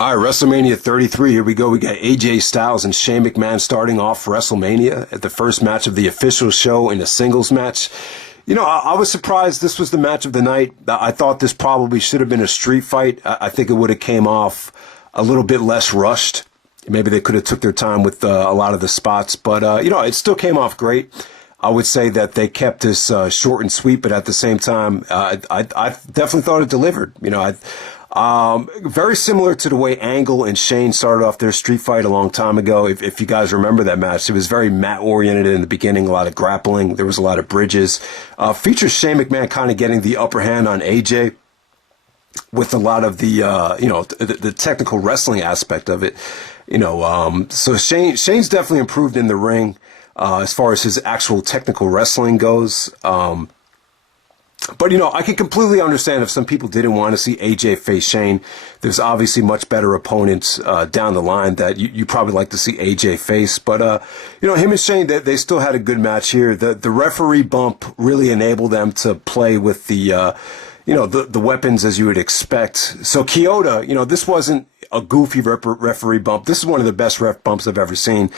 All right, WrestleMania 33. Here we go. We got AJ Styles and Shane McMahon starting off WrestleMania at the first match of the official show in a singles match. You know, I was surprised this was the match of the night. I thought this probably should have been a street fight. I think it would have came off a little bit less rushed. Maybe they could have took their time with a lot of the spots, but you know, it still came off great. I would say that they kept this short and sweet, but at the same time, I definitely thought it delivered. You know, very similar to the way Angle and Shane started off their street fight a long time ago. If you guys remember that match, it was very mat-oriented in the beginning, a lot of grappling. There was a lot of bridges. Features Shane McMahon kind of getting the upper hand on AJ with a lot of the, you know, the technical wrestling aspect of it. You know, so Shane's definitely improved in the ring as far as his actual technical wrestling goes. But, you know, I can completely understand if some people didn't want to see AJ face Shane. There's obviously much better opponents down the line that you probably like to see AJ face. But, you know, him and Shane, they still had a good match here. The referee bump really enabled them to play with the, you know, the weapons as you would expect. So Kyoto, you know, this wasn't a goofy referee bump. This is one of the best ref bumps I've ever seen.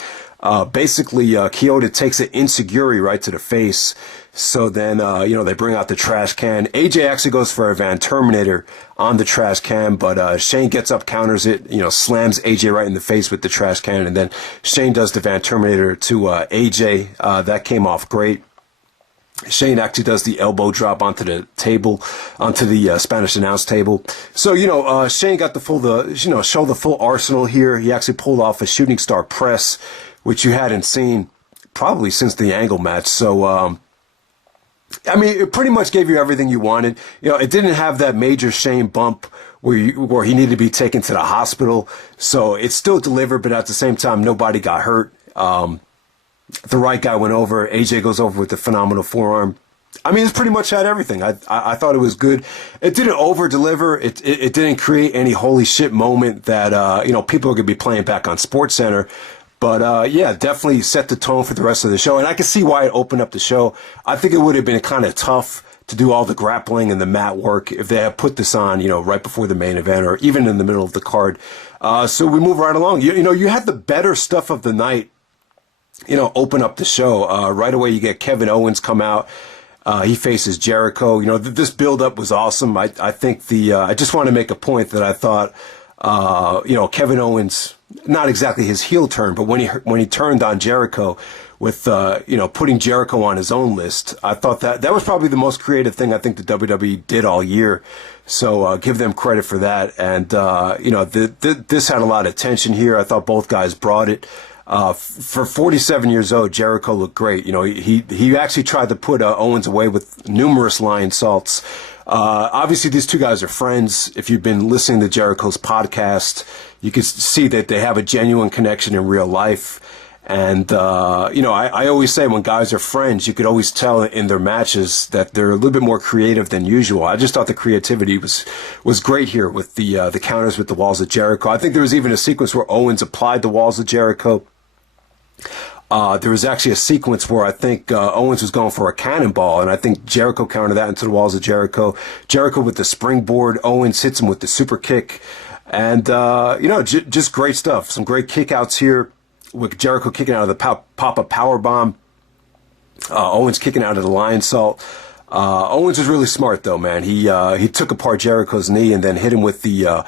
Basically, Kyoto takes an enziguri right to the face. So then, you know, they bring out the trash can. AJ actually goes for a Van Terminator on the trash can, but Shane gets up, counters it, you know, slams AJ right in the face with the trash can, and then Shane does the Van Terminator to AJ. That came off great. Shane actually does the elbow drop onto the table, onto the Spanish announce table. So, you know, Shane got show the full arsenal here. He actually pulled off a shooting star press, which you hadn't seen probably since the Angle match. So, I mean, it pretty much gave you everything you wanted. You know, it didn't have that major Shane bump where he needed to be taken to the hospital. So it still delivered, but at the same time, nobody got hurt. The right guy went over. AJ goes over with the phenomenal forearm. I mean, it's pretty much had everything. I thought it was good. It didn't over deliver. It didn't create any holy shit moment that, you know, people are going to be playing back on SportsCenter. But, yeah, definitely set the tone for the rest of the show. And I can see why it opened up the show. I think it would have been kind of tough to do all the grappling and the mat work if they had put this on, you know, right before the main event or even in the middle of the card. So we move right along. You know, you had the better stuff of the night, you know, open up the show. Right away, you get Kevin Owens come out. He faces Jericho. You know, this build-up was awesome. I think I just want to make a point that I thought, you know, Kevin Owens, not exactly his heel turn, but when he turned on Jericho with, you know, putting Jericho on his own list, I thought that was probably the most creative thing I think the WWE did all year. So give them credit for that. And, you know, this had a lot of tension here. I thought both guys brought it. For 47 years old, Jericho looked great. You know, he actually tried to put Owens away with numerous lying salts. Obviously, these two guys are friends. If you've been listening to Jericho's podcast, you can see that they have a genuine connection in real life. And, you know, I always say when guys are friends, you could always tell in their matches that they're a little bit more creative than usual. I just thought the creativity was great here with the counters with the walls of Jericho. I think there was even a sequence where Owens applied the walls of Jericho. There was actually a sequence where I think Owens was going for a cannonball, and I think Jericho countered that into the walls of Jericho. Jericho with the springboard. Owens hits him with the super kick. And, you know, just great stuff. Some great kickouts here with Jericho kicking out of the pop-up powerbomb. Owens kicking out of the lion salt. Owens was really smart, though, man. He took apart Jericho's knee and then hit him with the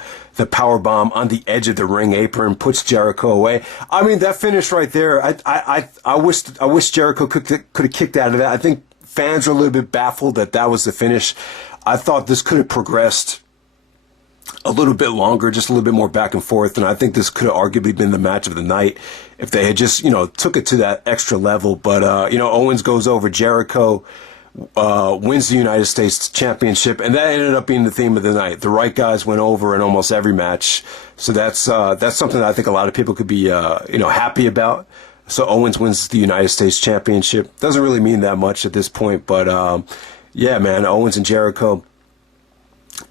power bomb on the edge of the ring apron, puts Jericho away. I mean, that finish right there. I wish Jericho could have kicked out of that. I think fans are a little bit baffled that was the finish. I thought this could have progressed a little bit longer, just a little bit more back and forth, and I think this could have arguably been the match of the night if they had just, you know, took it to that extra level. But you know, Owens goes over Jericho. Wins the United States Championship, and that ended up being the theme of the night. The right guys went over in almost every match, so that's something that I think a lot of people could be you know, happy about. So Owens wins the United States Championship. Doesn't really mean that much at this point, but yeah, man, Owens and Jericho,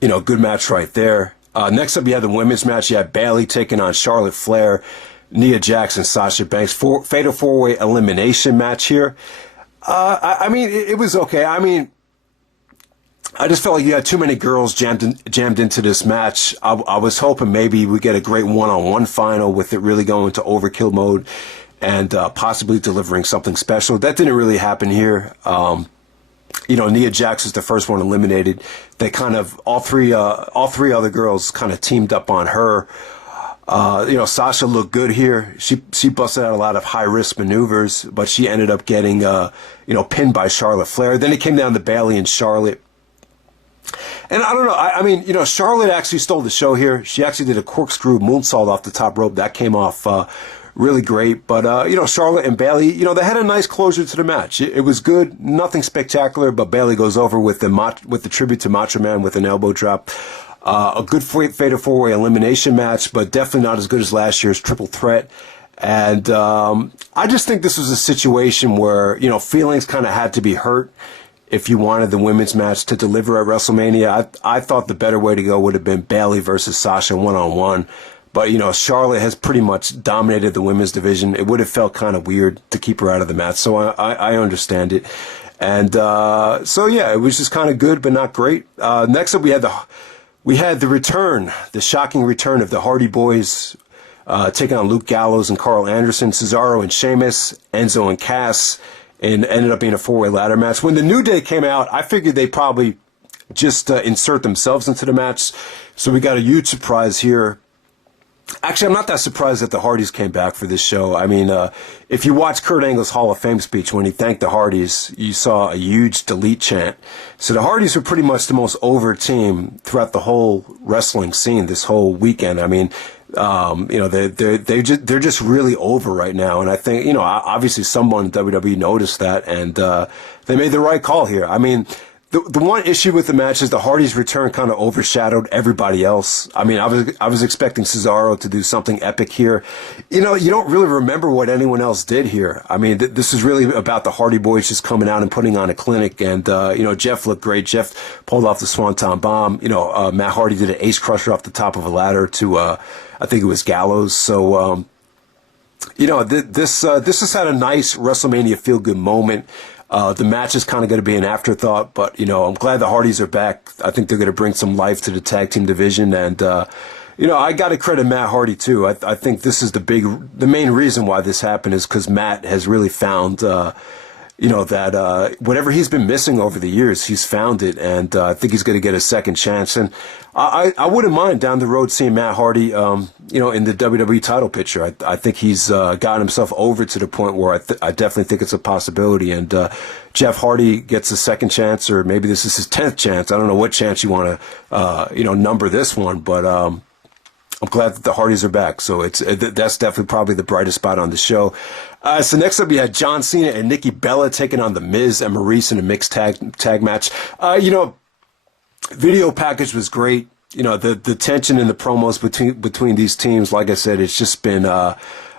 you know, good match right there. Next up, you had the women's match. You had Bayley taking on Charlotte Flair, Nia Jax, and Sasha Banks. Fatal four-way elimination match here. I mean, it was okay. I mean, I just felt like you had too many girls jammed into this match. I was hoping maybe we get a great one-on-one final with it really going to overkill mode and possibly delivering something special. That didn't really happen here. Nia Jax was the first one eliminated. They kind of all three other girls kind of teamed up on her. Sasha looked good here. She busted out a lot of high risk maneuvers, but she ended up getting pinned by Charlotte Flair. Then it came down to Bayley and Charlotte. And I don't know. I mean, Charlotte actually stole the show here. She actually did a corkscrew moonsault off the top rope. That came off really great. But, Charlotte and Bayley, they had a nice closure to the match. It was good. Nothing spectacular, but Bayley goes over with the tribute to Macho Man with an elbow drop. A good fatal four-way elimination match, but definitely not as good as last year's triple threat. And I just think this was a situation where, feelings kind of had to be hurt if you wanted the women's match to deliver at WrestleMania. I thought the better way to go would have been Bayley versus Sasha one-on-one. But, Charlotte has pretty much dominated the women's division. It would have felt kind of weird to keep her out of the match, so I understand it. And it was just kind of good, but not great. Next up, we had the return, the shocking return of the Hardy Boyz, taking on Luke Gallows and Carl Anderson, Cesaro and Sheamus, Enzo and Cass, and ended up being a four-way ladder match. When the New Day came out, I figured they probably just insert themselves into the match. So we got a huge surprise here. Actually, I'm not that surprised that the Hardys came back for this show. I mean, if you watch Kurt Angle's Hall of Fame speech when he thanked the Hardys, you saw a huge delete chant. So the Hardys were pretty much the most over team throughout the whole wrestling scene this whole weekend. I mean, they're just really over right now. And I think, obviously someone in WWE noticed that, and they made the right call here. I mean, the one issue with the match is the Hardys' return kind of overshadowed everybody else. I mean, I was expecting Cesaro to do something epic here. You don't really remember what anyone else did here. I mean, this is really about the Hardy Boyz just coming out and putting on a clinic. And, Jeff looked great. Jeff pulled off the Swanton Bomb. Matt Hardy did an ace crusher off the top of a ladder to, I think it was Gallows. So, this has had a nice WrestleMania feel-good moment. The match is kind of going to be an afterthought, but, I'm glad the Hardys are back. I think they're going to bring some life to the tag team division. And, I got to credit Matt Hardy, too. I think this is the main reason why this happened is because Matt has really found, that whatever he's been missing over the years, he's found it. And I think he's going to get a second chance. And I wouldn't mind down the road seeing Matt Hardy, in the WWE title picture. I think he's gotten himself over to the point where I definitely think it's a possibility. And Jeff Hardy gets a second chance, or maybe this is his 10th chance. I don't know what chance you want to, number this one, but I'm glad that the Hardys are back. So that's definitely probably the brightest spot on the show. So next up, we had John Cena and Nikki Bella taking on The Miz and Maryse in a mixed tag match. Video package was great. The tension in the promos between these teams, like I said, it's just been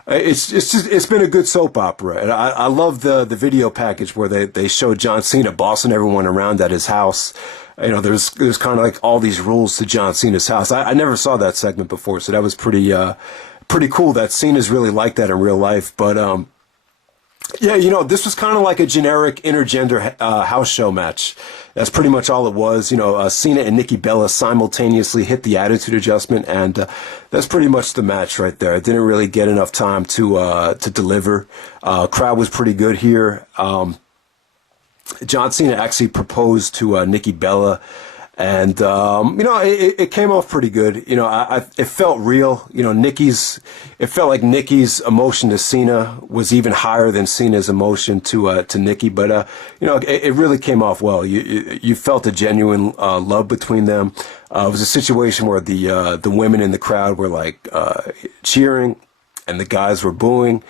it's been a good soap opera. And I love the video package where they showed John Cena bossing everyone around at his house. There's kind of like all these rules to John Cena's house. I never saw that segment before, so that was pretty cool that Cena's really like that in real life. But this was kind of like a generic intergender house show match. That's pretty much all it was. Cena and Nikki Bella simultaneously hit the attitude adjustment, and that's pretty much the match right there. It didn't really get enough time to deliver. Crowd was pretty good here. John Cena actually proposed to Nikki Bella, and it came off pretty good. It felt real. It felt like Nikki's emotion to Cena was even higher than Cena's emotion to Nikki. But it really came off well. You felt a genuine love between them. It was a situation where the women in the crowd were like cheering, and the guys were booing.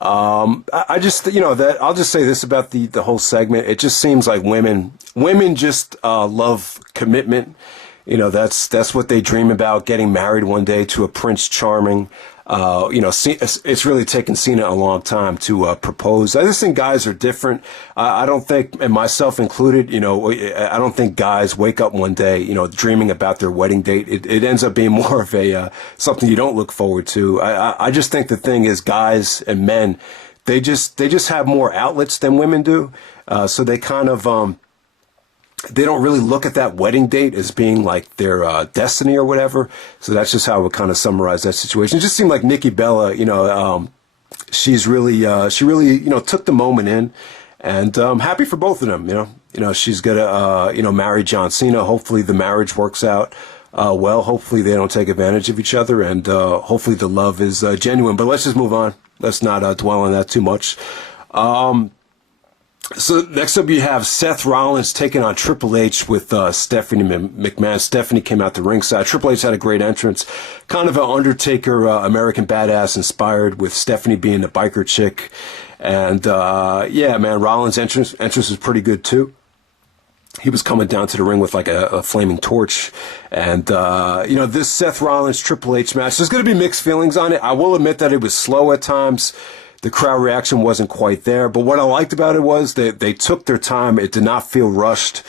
I just, that I'll just say this about the whole segment. It just seems like women just love commitment. That's what they dream about, getting married one day to a Prince Charming. It's really taken Cena a long time to propose. I just think guys are different. I don't think, and myself included, I don't think guys wake up one day, dreaming about their wedding date. It ends up being more of a something you don't look forward to. I just think the thing is, guys and men, they just have more outlets than women do. So they kind of they don't really look at that wedding date as being like their destiny or whatever. So that's just how I would kind of summarize that situation. It just seemed like Nikki Bella, she really, took the moment in, and I'm happy for both of them. She's gonna, marry John Cena. Hopefully the marriage works out well. Hopefully they don't take advantage of each other, and hopefully the love is genuine. But let's just move on. Let's not dwell on that too much. So next up you have Seth Rollins taking on Triple H with Stephanie McMahon. Stephanie came out the ringside. Triple H had a great entrance. Kind of an Undertaker American Badass inspired, with Stephanie being the biker chick. And Rollins' entrance was pretty good too. He was coming down to the ring with like a flaming torch. And, this Seth Rollins Triple H match, there's going to be mixed feelings on it. I will admit that it was slow at times. The crowd reaction wasn't quite there, but what I liked about it was that they took their time. It did not feel rushed.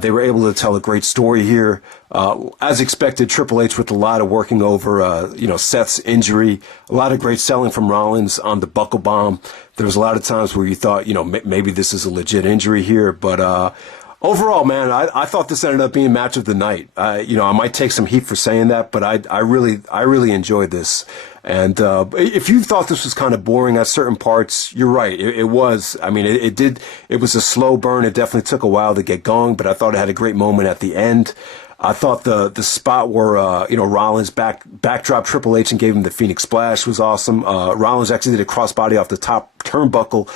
They were able to tell a great story here. As expected, Triple H with a lot of working over, Seth's injury, a lot of great selling from Rollins on the buckle bomb. There was a lot of times where you thought, maybe this is a legit injury here, but, overall, man, I thought this ended up being match of the night. I might take some heat for saying that, but I really enjoyed this. And if you thought this was kind of boring at certain parts, you're right. It was. I mean, it was a slow burn. It definitely took a while to get going, but I thought it had a great moment at the end. I thought the spot where Rollins backdrop Triple H and gave him the Phoenix Splash was awesome. Rollins actually did a crossbody off the top turnbuckle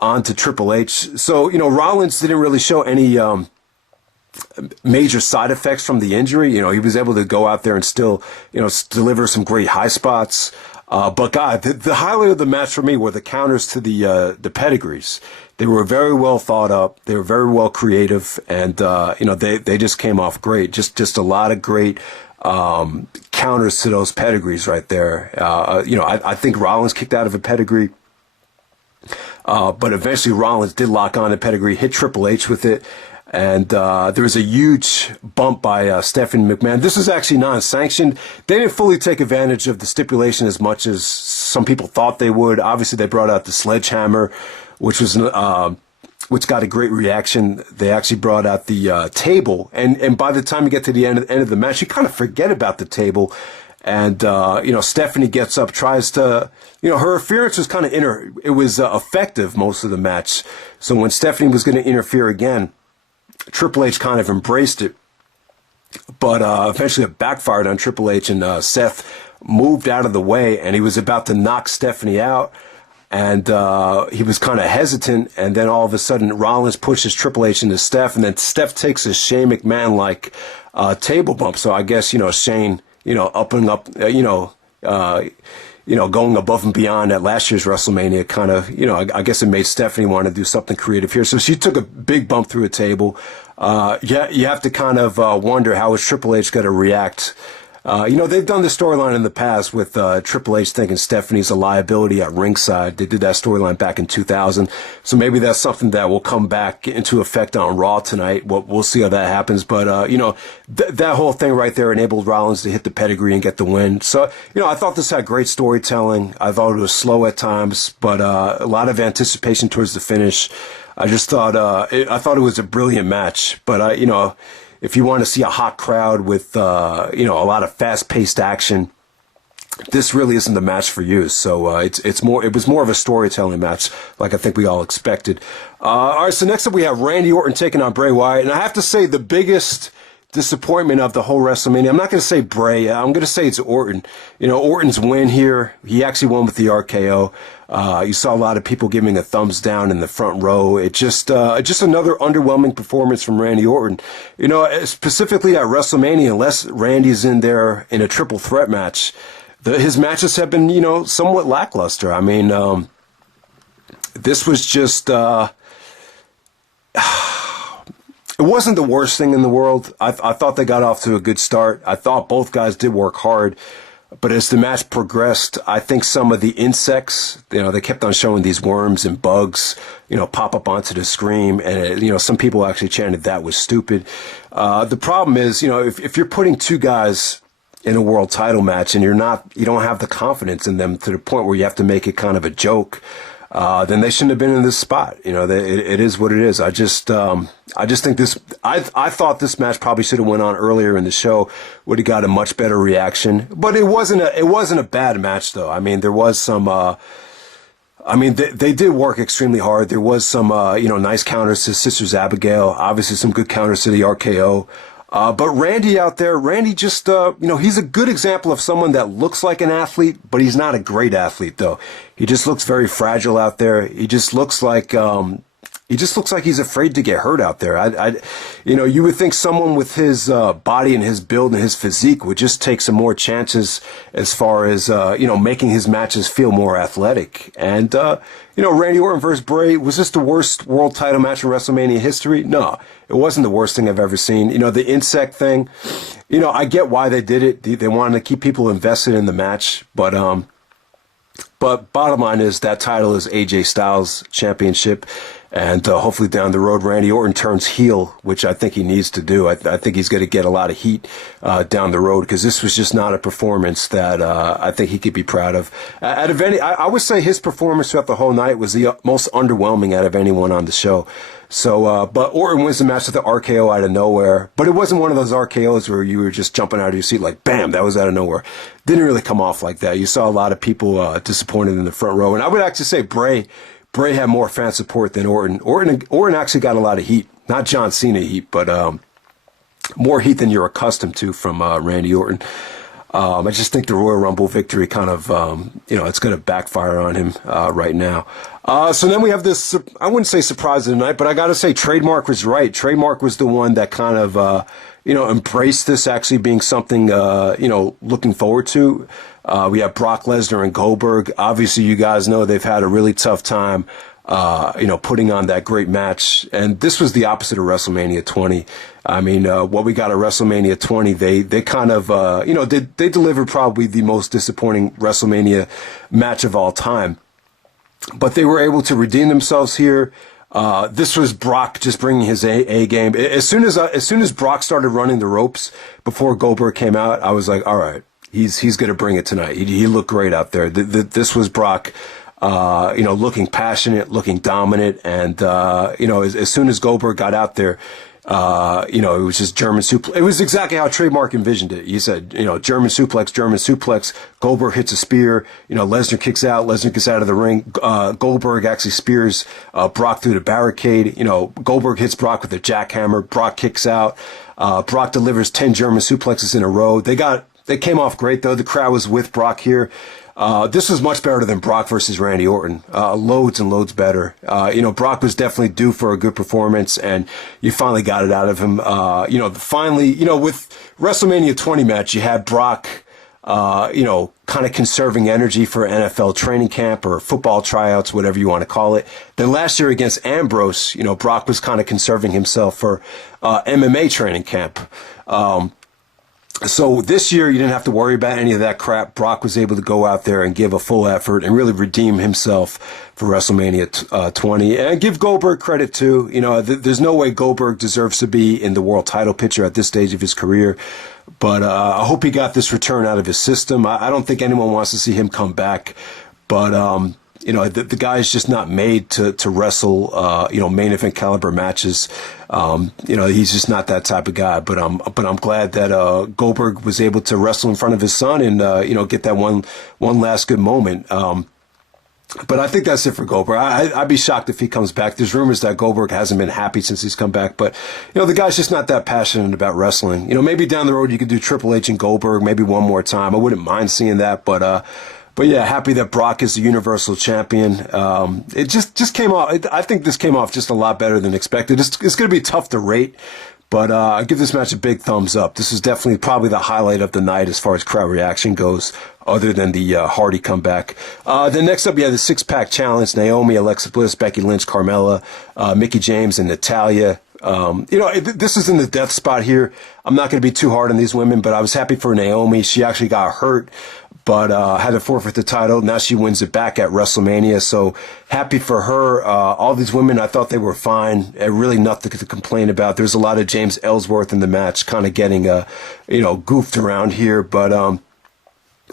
onto Triple H. So, Rollins didn't really show any major side effects from the injury. He was able to go out there and still, deliver some great high spots. But God, the highlight of the match for me were the counters to the pedigrees. They were very well thought up. They were very well creative, and they just came off great. Just a lot of great counters to those pedigrees right there. I think Rollins kicked out of a pedigree. But eventually Rollins did lock on the pedigree, hit Triple H with it, and there was a huge bump by Stephanie McMahon. This was actually non-sanctioned. They didn't fully take advantage of the stipulation as much as some people thought they would. Obviously, they brought out the sledgehammer, which got a great reaction. They actually brought out the table, and by the time you get to the end of the match, you kind of forget about the table. And, Stephanie gets up, tries to, her interference was kind of it was effective most of the match. So when Stephanie was going to interfere again, Triple H kind of embraced it. But eventually it backfired on Triple H, and Seth moved out of the way, and he was about to knock Stephanie out. And he was kind of hesitant, and then all of a sudden Rollins pushes Triple H into Steph, and then Steph takes a Shane McMahon-like table bump. So I guess, Shane, upping up, going above and beyond at last year's WrestleMania, kind of, I guess it made Stephanie want to do something creative here. So she took a big bump through a table. You have to kind of wonder how is Triple H going to react. They've done the storyline in the past with Triple H thinking Stephanie's a liability at ringside. They did that storyline back in 2000. So maybe that's something that will come back into effect on Raw tonight. We'll see how that happens. But, that whole thing right there enabled Rollins to hit the pedigree and get the win. So, I thought this had great storytelling. I thought it was slow at times, but a lot of anticipation towards the finish. I just thought I thought it was a brilliant match. But, if you want to see a hot crowd with, a lot of fast-paced action, this really isn't the match for you. So, it was more of a storytelling match, like I think we all expected. All right, so next up we have Randy Orton taking on Bray Wyatt. And I have to say the biggest disappointment of the whole WrestleMania, I'm not going to say Bray, I'm going to say it's Orton. Orton's win here, he actually won with the RKO. You saw a lot of people giving a thumbs down in the front row. It just another underwhelming performance from Randy Orton. Specifically at WrestleMania, unless Randy's in there in a triple threat match, his matches have been, somewhat lackluster. I mean, this was just, it wasn't the worst thing in the world. I thought they got off to a good start. I thought both guys did work hard. But as the match progressed, I think some of the insects, they kept on showing these worms and bugs, pop up onto the screen. And, some people actually chanted that was stupid. The problem is, if you're putting two guys in a world title match and you don't have the confidence in them to the point where you have to make it kind of a joke, then they shouldn't have been in this spot. It is what it is. I just think this. I thought this match probably should have went on earlier in the show. Would have got a much better reaction. But it wasn't a bad match though. I mean, there was some. They did work extremely hard. There was some, nice counters to Sisters Abigail. Obviously, some good counters to the RKO. But Randy out there, Randy just, he's a good example of someone that looks like an athlete, but he's not a great athlete, though. He just looks very fragile out there. He just looks like he's afraid to get hurt out there. You would think someone with his body and his build and his physique would just take some more chances as far as making his matches feel more athletic. And Randy Orton versus Bray, was this the worst world title match in WrestleMania history? No, it wasn't the worst thing I've ever seen. The insect thing, I get why they did it. They wanted to keep people invested in the match, but bottom line is that title is AJ Styles Championship. And hopefully down the road, Randy Orton turns heel, which I think he needs to do. I think he's going to get a lot of heat down the road because this was just not a performance that I think he could be proud of. I would say his performance throughout the whole night was the most underwhelming out of anyone on the show. So, but Orton wins the match with the RKO out of nowhere. But it wasn't one of those RKOs where you were just jumping out of your seat like, bam, that was out of nowhere. Didn't really come off like that. You saw a lot of people disappointed in the front row. And I would actually say Bray had more fan support than Orton. Orton actually got a lot of heat. Not John Cena heat, but more heat than you're accustomed to from Randy Orton. I just think the Royal Rumble victory kind of, it's going to backfire on him right now. So then we have this, I wouldn't say surprise of the night, but I got to say Trademark was right. Trademark was the one that kind of, embraced this actually being something, looking forward to. We have Brock Lesnar and Goldberg. Obviously, you guys know they've had a really tough time, putting on that great match. And this was the opposite of WrestleMania 20. I mean, what we got at WrestleMania 20, they kind of, they delivered probably the most disappointing WrestleMania match of all time. But they were able to redeem themselves here. This was Brock just bringing his A game. As soon as Brock started running the ropes before Goldberg came out, I was like, all right, he's going to bring it tonight. He looked great out there. This was Brock, looking passionate, looking dominant. And, as soon as Goldberg got out there, it was just German suplex. It was exactly how Trademark envisioned it. He said, German suplex. Goldberg hits a spear. Lesnar kicks out. Lesnar gets out of the ring. Goldberg actually spears Brock through the barricade. Goldberg hits Brock with a jackhammer. Brock kicks out. Brock delivers 10 German suplexes in a row. They came off great though. The crowd was with Brock here. This was much better than Brock versus Randy Orton. Loads and loads better. Brock was definitely due for a good performance, and you finally got it out of him. With WrestleMania 20 match, you had Brock, kind of conserving energy for NFL training camp or football tryouts, whatever you want to call it. Then last year against Ambrose, Brock was kind of conserving himself for MMA training camp. So this year, you didn't have to worry about any of that crap. Brock was able to go out there and give a full effort and really redeem himself for WrestleMania 20. And give Goldberg credit, too. There's no way Goldberg deserves to be in the world title picture at this stage of his career. But I hope he got this return out of his system. I don't think anyone wants to see him come back. But, the guy's just not made to wrestle, main event caliber matches. He's just not that type of guy. But I'm glad that Goldberg was able to wrestle in front of his son and get that one last good moment. But I think that's it for Goldberg. I'd be shocked if he comes back. There's rumors that Goldberg hasn't been happy since he's come back, but the guy's just not that passionate about wrestling. Maybe down the road you could do Triple H and Goldberg maybe one more time. I wouldn't mind seeing that, but yeah, happy that Brock is the Universal Champion. It just came off. I think this came off just a lot better than expected. It's going to be tough to rate, but I give this match a big thumbs up. This is definitely probably the highlight of the night as far as crowd reaction goes, other than the Hardy comeback. Then next up, you have the six-pack challenge: Naomi, Alexa Bliss, Becky Lynch, Carmella, Mickie James, and Natalya. This is in the death spot here. I'm not going to be too hard on these women, but I was happy for Naomi. She actually got hurt, but had to forfeit the title. Now she wins it back at WrestleMania, so happy for her. All these women, I thought they were fine. Really nothing to complain about. There's a lot of James Ellsworth in the match, kind of getting, goofed around here, but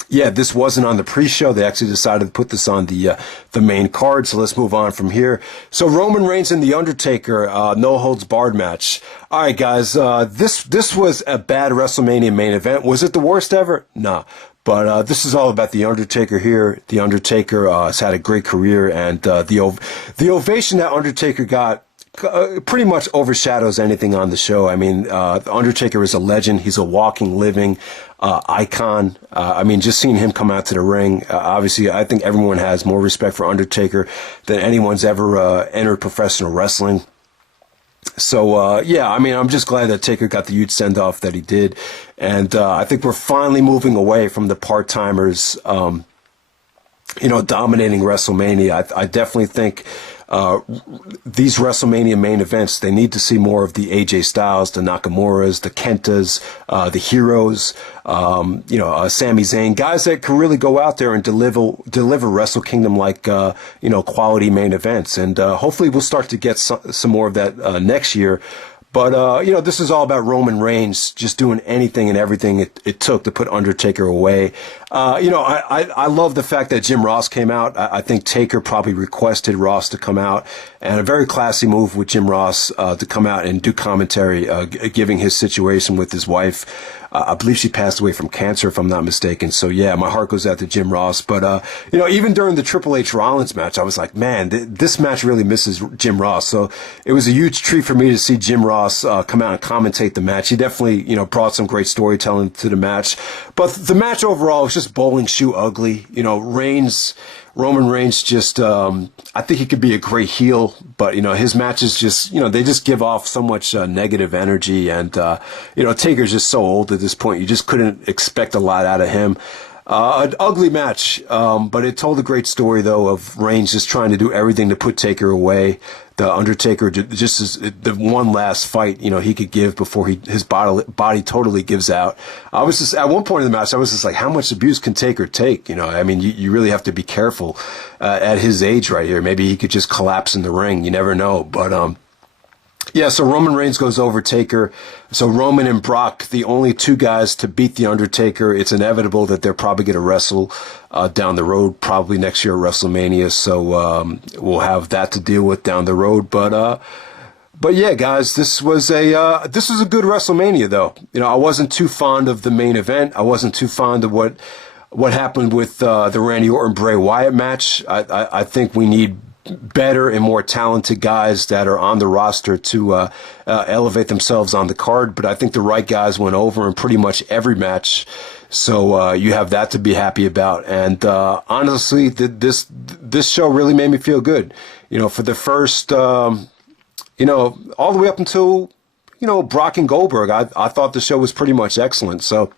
Yeah, this wasn't on the pre-show. They actually decided to put this on the main card. So let's move on from here. So Roman Reigns and The Undertaker, no holds barred match. All right, guys, this was a bad WrestleMania main event. Was it the worst ever? Nah. But this is all about The Undertaker here. The Undertaker has had a great career, and the ovation that Undertaker got pretty much overshadows anything on the show. I mean, The Undertaker is a legend. He's a walking, living icon. I mean, just seeing him come out to the ring, obviously, I think everyone has more respect for Undertaker than anyone's ever entered professional wrestling. So, yeah, I mean, I'm just glad that Taker got the huge send-off that he did. And I think we're finally moving away from the part-timers, dominating WrestleMania. I definitely think these WrestleMania main events, they need to see more of the AJ Styles, the Nakamura's, the Kentas, the Heroes, Sami Zayn, guys that can really go out there and deliver Wrestle Kingdom like, quality main events. And hopefully we'll start to get some more of that next year. But, this is all about Roman Reigns just doing anything and everything it took to put Undertaker away. I love the fact that Jim Ross came out. I think Taker probably requested Ross to come out, and a very classy move with Jim Ross to come out and do commentary, giving his situation with his wife. I believe she passed away from cancer, if I'm not mistaken. So, yeah, my heart goes out to Jim Ross. But, even during the Triple H Rollins match, I was like, man, this match really misses Jim Ross. So it was a huge treat for me to see Jim Ross come out and commentate the match. He definitely, brought some great storytelling to the match. But the match overall was just bowling shoe ugly. Roman Reigns just, I think he could be a great heel, but, his matches just, they just give off so much negative energy. And, Taker's just so old at this point. You just couldn't expect a lot out of him. An ugly match, but it told a great story, though, of Reigns just trying to do everything to put Taker away. The Undertaker just is the one last fight, he could give before his body totally gives out. I was just, at one point in the match, I was just like, how much abuse can Taker take? I mean, you really have to be careful at his age right here. Maybe he could just collapse in the ring. You never know. But, yeah, so Roman Reigns goes over Taker. So Roman and Brock, the only two guys to beat The Undertaker. It's inevitable that they're probably going to wrestle down the road, probably next year at WrestleMania. So we'll have that to deal with down the road. But yeah, guys, this was a good WrestleMania, though. I wasn't too fond of the main event. I wasn't too fond of what happened with the Randy Orton Bray Wyatt match. I think we need better and more talented guys that are on the roster to elevate themselves on the card. But I think the right guys went over in pretty much every match. So you have that to be happy about. And honestly, this show really made me feel good. For the first, all the way up until, Brock and Goldberg, I thought the show was pretty much excellent. So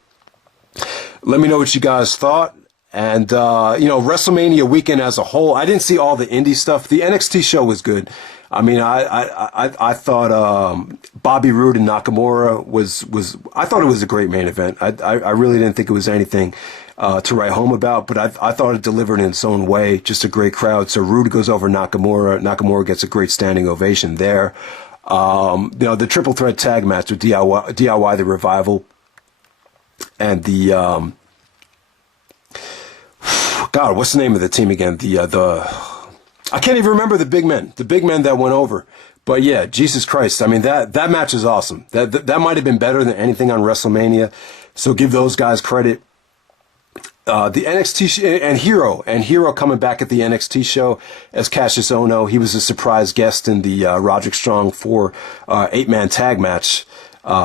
let me know what you guys thought. And, WrestleMania weekend as a whole, I didn't see all the indie stuff. The NXT show was good. I mean, I thought, Bobby Roode and Nakamura I thought it was a great main event. I really didn't think it was anything, to write home about, but I thought it delivered in its own way. Just a great crowd. So Roode goes over Nakamura. Nakamura gets a great standing ovation there. The triple threat tag match with DIY the Revival and the, God, what's the name of the team again? I can't even remember the big men that went over. But yeah, Jesus Christ. I mean, that match is awesome. That might have been better than anything on WrestleMania. So give those guys credit. The NXT and Hero coming back at the NXT show as Cassius Ohno. He was a surprise guest in the Roderick Strong 4 8-man tag match.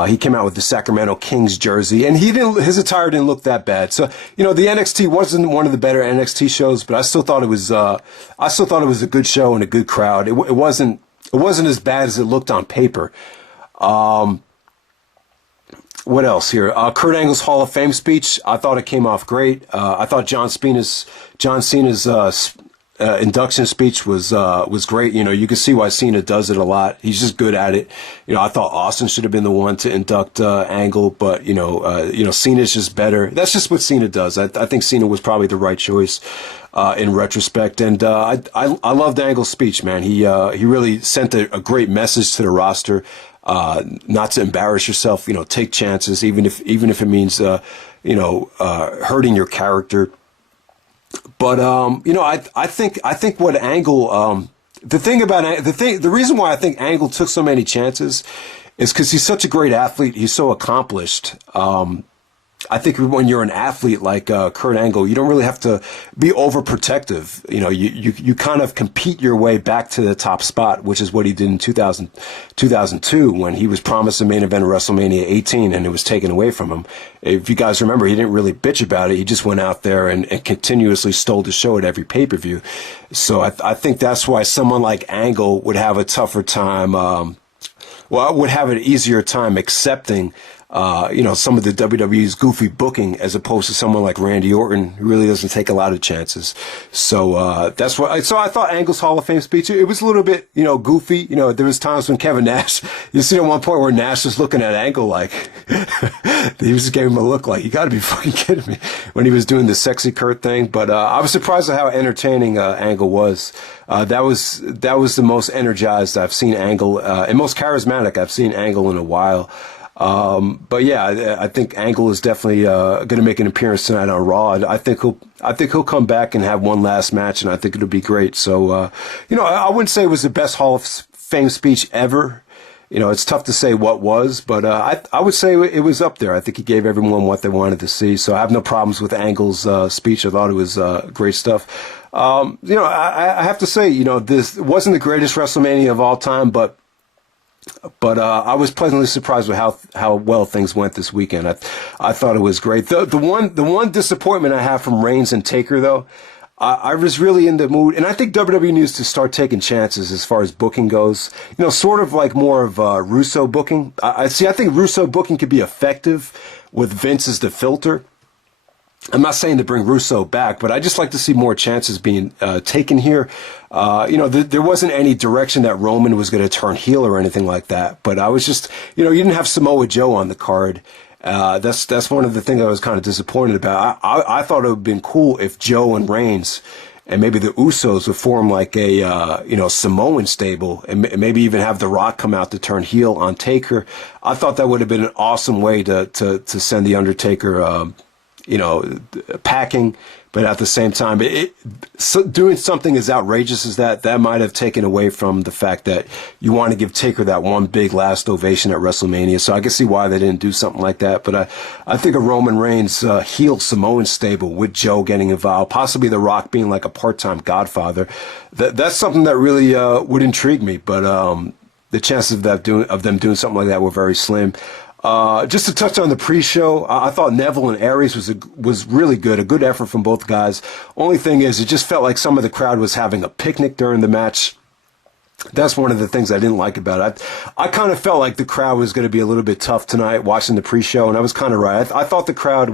He came out with the Sacramento Kings jersey, and his attire didn't look that bad. So, the NXT wasn't one of the better NXT shows, but I still thought it was a good show and a good crowd. It wasn't as bad as it looked on paper. What else here? Kurt Angle's Hall of Fame speech. I thought it came off great. I thought John Cena's induction speech was great. You can see why Cena does it a lot. He's just good at it. I thought Austin should have been the one to induct Angle, but Cena's just better. That's just what Cena does. I think Cena was probably the right choice in retrospect. And I loved Angle's speech, man. He really sent a great message to the roster. not to embarrass yourself, take chances, even if it means, hurting your character. But, I think what Angle, the reason why I think Angle took so many chances is because he's such a great athlete. He's so accomplished. I think when you're an athlete like Kurt Angle, you don't really have to be overprotective. You kind of compete your way back to the top spot, which is what he did in 2002 when he was promised a main event of WrestleMania 18 and it was taken away from him. If you guys remember, he didn't really bitch about it. He just went out there and continuously stole the show at every pay-per-view. So I think that's why someone like Angle would have a tougher time, would have an easier time accepting some of the WWE's goofy booking as opposed to someone like Randy Orton who really doesn't take a lot of chances. So that's what. So I thought Angle's Hall of Fame speech, it was a little bit goofy. There was times when Kevin Nash, you see at one point where Nash was looking at Angle like he was just giving him a look like, you got to be fucking kidding me, when he was doing the sexy Kurt thing. But I was surprised at how entertaining Angle was. That was the most energized I've seen Angle and most charismatic I've seen Angle in a while. But yeah, I think Angle is definitely going to make an appearance tonight on Raw. I think he'll come back and have one last match, and I think it'll be great. So I wouldn't say it was the best Hall of Fame speech ever. It's tough to say what was, but I would say it was up there. I think he gave everyone what they wanted to see. So I have no problems with Angle's speech. I thought it was great stuff. I have to say, this wasn't the greatest WrestleMania of all time, but I was pleasantly surprised with how well things went this weekend. I thought it was great. The one disappointment I have from Reigns and Taker, though, I was really in the mood, and I think WWE needs to start taking chances as far as booking goes. Sort of like more of Russo booking. I think Russo booking could be effective with Vince as the filter. I'm not saying to bring Russo back, but I just like to see more chances being taken here. There wasn't any direction that Roman was going to turn heel or anything like that. But I was just, you didn't have Samoa Joe on the card. That's one of the things I was kind of disappointed about. I thought it would have been cool if Joe and Reigns and maybe the Usos would form like a, Samoan stable and maybe even have The Rock come out to turn heel on Taker. I thought that would have been an awesome way to send The Undertaker, packing, but at the same time, doing something as outrageous as that might have taken away from the fact that you want to give Taker that one big last ovation at WrestleMania. So I can see why they didn't do something like that. But I think a Roman Reigns heel Samoan stable with Joe getting involved, possibly The Rock being like a part-time Godfather, that's something that really would intrigue me. But the chances of them doing something like that were very slim. Just to touch on the pre-show, I thought Neville and Aries was really good, a good effort from both guys. Only thing is, it just felt like some of the crowd was having a picnic during the match. That's one of the things I didn't like about it. I kind of felt like the crowd was going to be a little bit tough tonight watching the pre-show, and I was kind of right. I thought the crowd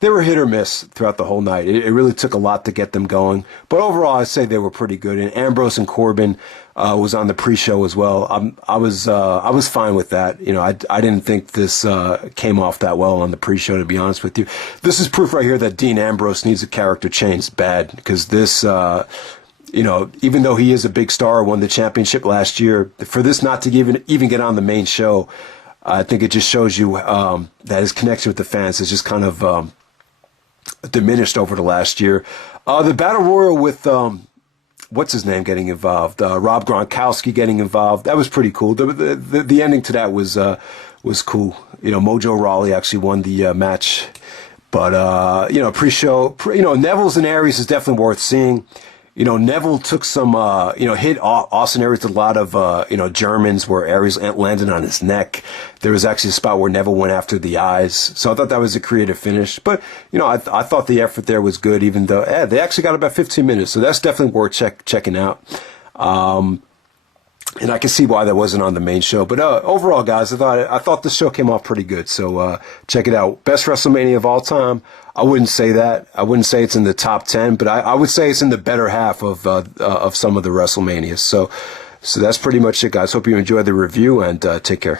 they were hit or miss throughout the whole night. It really took a lot to get them going. But overall, I'd say they were pretty good. And Ambrose and Corbin was on the pre-show as well. I was fine with that. I didn't think this came off that well on the pre-show, to be honest with you. This is proof right here that Dean Ambrose needs a character change bad, because this... even though he is a big star, won the championship last year, for this not to even get on the main show, I think it just shows you that his connection with the fans is just kind of diminished over the last year. The Battle Royal with what's his name getting involved, Rob Gronkowski getting involved, that was pretty cool. The ending to that was cool. Mojo Rawley actually won the match, but pre-show, Neville's and Aries is definitely worth seeing. Neville took some, hit Austin Aries a lot of, Germans where Aries landed on his neck. There was actually a spot where Neville went after the eyes. So I thought that was a creative finish. But, I thought the effort there was good, even though they actually got about 15 minutes. So that's definitely worth checking out. And I can see why that wasn't on the main show. But overall, guys, I thought the show came off pretty good. So check it out. Best WrestleMania of all time. I wouldn't say that. I wouldn't say it's in the top 10, but I would say it's in the better half of some of the WrestleManias. So that's pretty much it, guys. Hope you enjoyed the review, and take care.